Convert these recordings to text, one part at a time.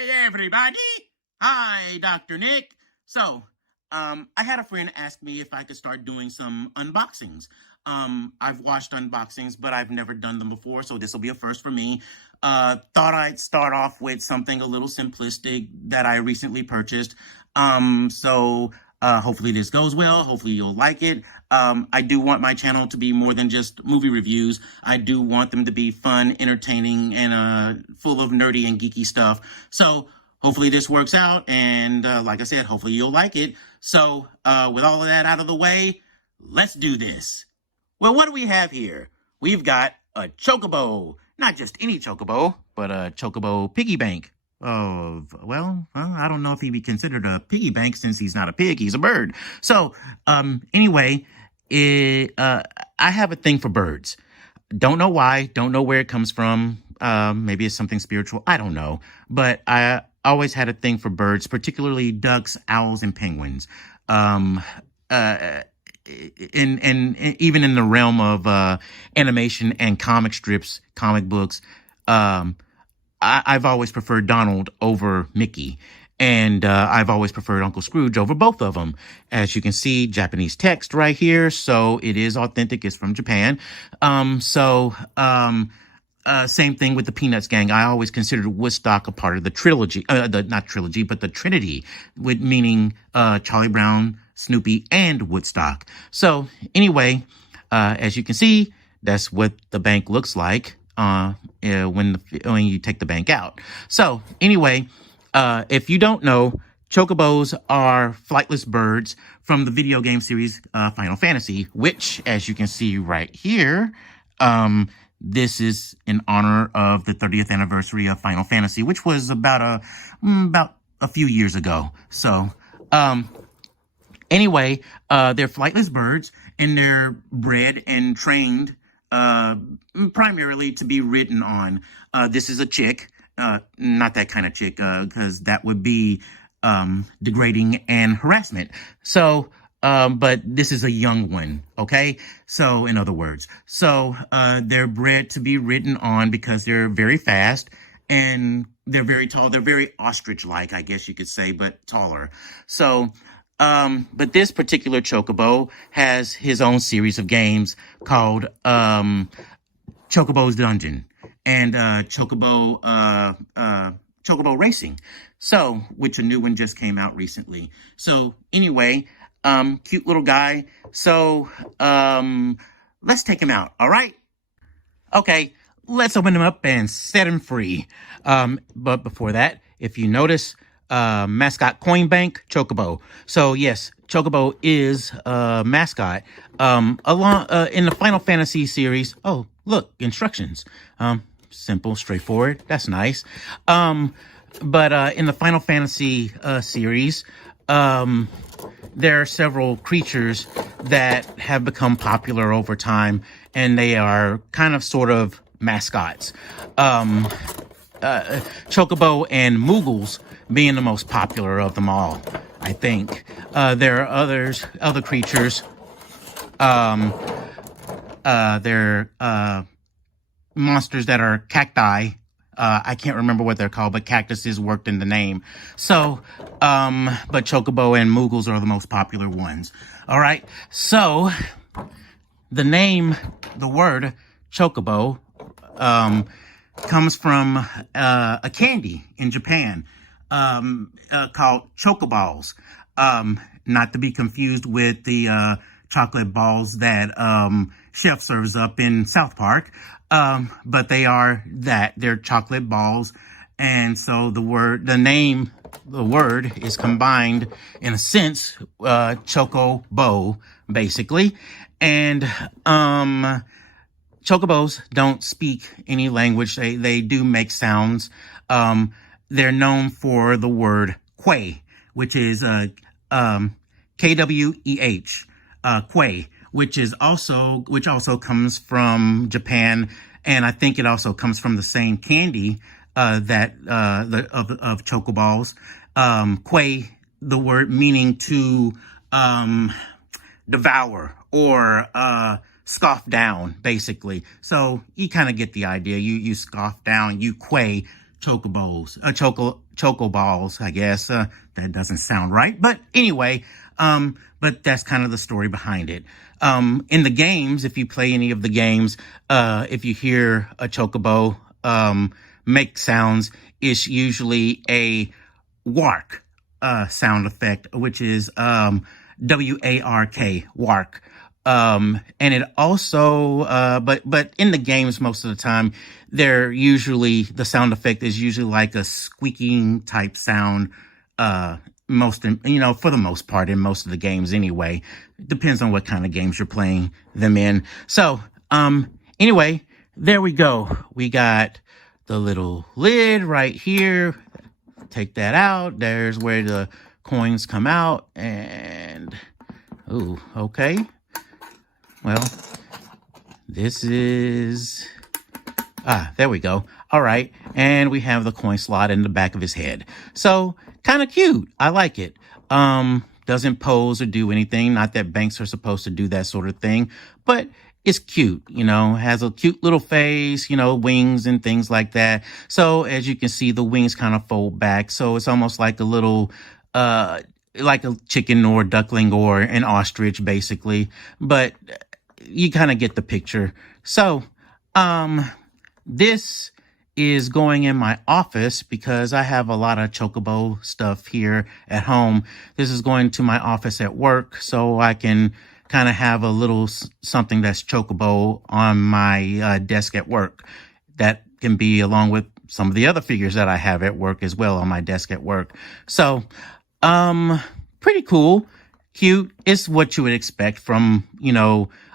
Hi, everybody. Hi, Dr. Nick. So, I had a friend ask me if I could start doing some unboxings. I've watched unboxings, but I've never done them before, so this will be a first for me. Thought I'd start off with something a little simplistic that I recently purchased. Hopefully this goes well. Hopefully you'll like it. I do want my channel to be more than just movie reviews. I do want them to be fun, entertaining, and full of nerdy and geeky stuff. So hopefully this works out, and like I said, hopefully you'll like it. So with all of that out of the way, let's do this. Well, what do we have here? We've got a Chocobo. Not just any Chocobo, but a Chocobo piggy bank. Oh, well, I don't know if he'd be considered a piggy bank since he's not a pig, he's a bird. So, anyway, I have a thing for birds. Don't know why, don't know where it comes from. Maybe it's something spiritual, I don't know. But I always had a thing for birds, particularly ducks, owls, and penguins. Even in the realm of animation and comic strips, comic books, I've always preferred Donald over Mickey. And I've always preferred Uncle Scrooge over both of them. As you can see, Japanese text right here. So it is authentic. It's from Japan. Same thing with the Peanuts gang. I always considered Woodstock a part of the trilogy. Not trilogy, but the Trinity, with meaning Charlie Brown, Snoopy, and Woodstock. So anyway, as you can see, that's what the bank looks like when you take the bank out. So anyway, if you don't know, Chocobos are flightless birds from the video game series Final Fantasy, which, as you can see right here, this is in honor of the 30th anniversary of Final Fantasy, which was about a few years ago. So, anyway, they're flightless birds, and they're bred and trained primarily to be ridden on. This is a chick, not that kind of chick, because that would be degrading and harassment. So, but this is a young one, okay? So, in other words, they're bred to be ridden on because they're very fast and they're very tall. They're very ostrich-like, I guess you could say, but taller. So, but this particular Chocobo has his own series of games called Chocobo's Dungeon and Chocobo Racing. So, which a new one just came out recently. So, anyway, cute little guy. So, let's take him out, all right? Okay, let's open him up and set him free. But before that, if you notice, mascot coin bank, Chocobo. So yes, Chocobo is a mascot. In the Final Fantasy series, oh, look, instructions. Simple, straightforward. That's nice. But in the Final Fantasy series, there are several creatures that have become popular over time, and they are kind of sort of mascots. Chocobo and Moogles being the most popular of them all, I think. There are other creatures. They're monsters that are cacti. I can't remember what they're called, but cactuses worked in the name. So, but Chocobo and Moogles are the most popular ones. All right. So, the word Chocobo, comes from a candy in Japan called Chocoballs. Not to be confused with the chocolate balls that Chef serves up in South Park. But they are that. They're chocolate balls. And so the word is combined in a sense, Chocobo, basically. And Chocobos don't speak any language. They do make sounds. They're known for the word quay, which is Kweh, quay, which also comes from Japan, and I think it also comes from the same candy of Chocoballs. Quay, the word meaning to devour or scoff down, basically. So you kind of get the idea. You scoff down, you quay chocobos, choco balls, I guess. That doesn't sound right, but anyway, but that's kind of the story behind it. In the games, if you play any of the games, if you hear a chocobo, make sounds, it's usually a wark, sound effect, which is, W-A-R-K, wark. And it also, but in the games, most of the time, the sound effect is usually like a squeaking type sound, for the most part in most of the games anyway. Depends on what kind of games you're playing them in. So, anyway, there we go. We got the little lid right here. Take that out. There's where the coins come out. And, ooh, okay. Well, this is, there we go. All right. And we have the coin slot in the back of his head. So kind of cute. I like it. Doesn't pose or do anything. Not that banks are supposed to do that sort of thing, but it's cute, has a cute little face, wings and things like that. So as you can see, the wings kind of fold back. So it's almost like a little, like a chicken or duckling or an ostrich, basically. But you kind of get the picture. So, this is going in my office because I have a lot of chocobo stuff here at home. This is going to my office at work so I can kind of have a little something that's chocobo on my desk at work. That can be along with some of the other figures that I have at work as well on my desk at work. So, pretty cool, cute. It's what you would expect from,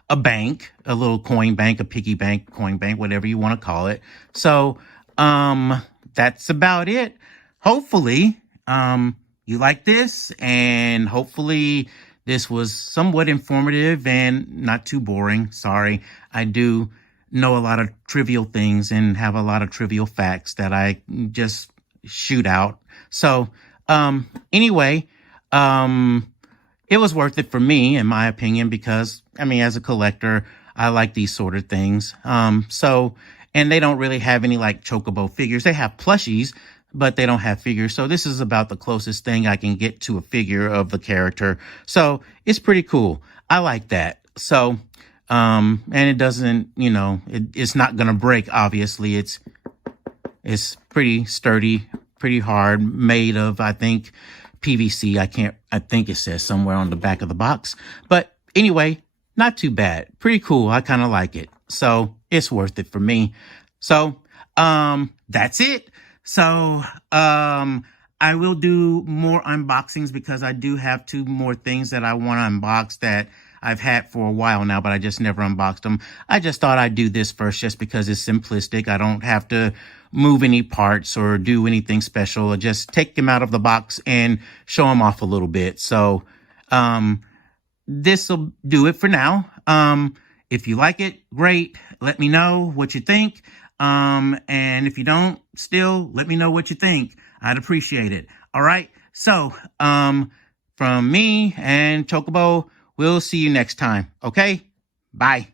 a bank, a little coin bank, a piggy bank, coin bank, whatever you want to call it. So, that's about it. Hopefully, you like this, and hopefully this was somewhat informative and not too boring. Sorry, I do know a lot of trivial things and have a lot of trivial facts that I just shoot out. So, anyway, it was worth it for me, in my opinion, because, as a collector, I like these sort of things. And they don't really have any like chocobo figures. They have plushies, but they don't have figures. So this is about the closest thing I can get to a figure of the character. So it's pretty cool. I like that. So, and it doesn't, it's not going to break, obviously. It's pretty sturdy, pretty hard, made of, I think, PVC. I think it says somewhere on the back of the box. But anyway, not too bad. Pretty cool. I kind of like it. So it's worth it for me. So, that's it. So, I will do more unboxings because I do have 2 more things that I want to unbox that I've had for a while now, but I just never unboxed them. I just thought I'd do this first just because it's simplistic. I don't have to move any parts or do anything special. I just take them out of the box and show them off a little bit. So, this will do it for now. If you like it, great. Let me know what you think. And if you don't, still let me know what you think. I'd appreciate it. All right. So, from me and Chocobo, we'll see you next time. Okay. Bye.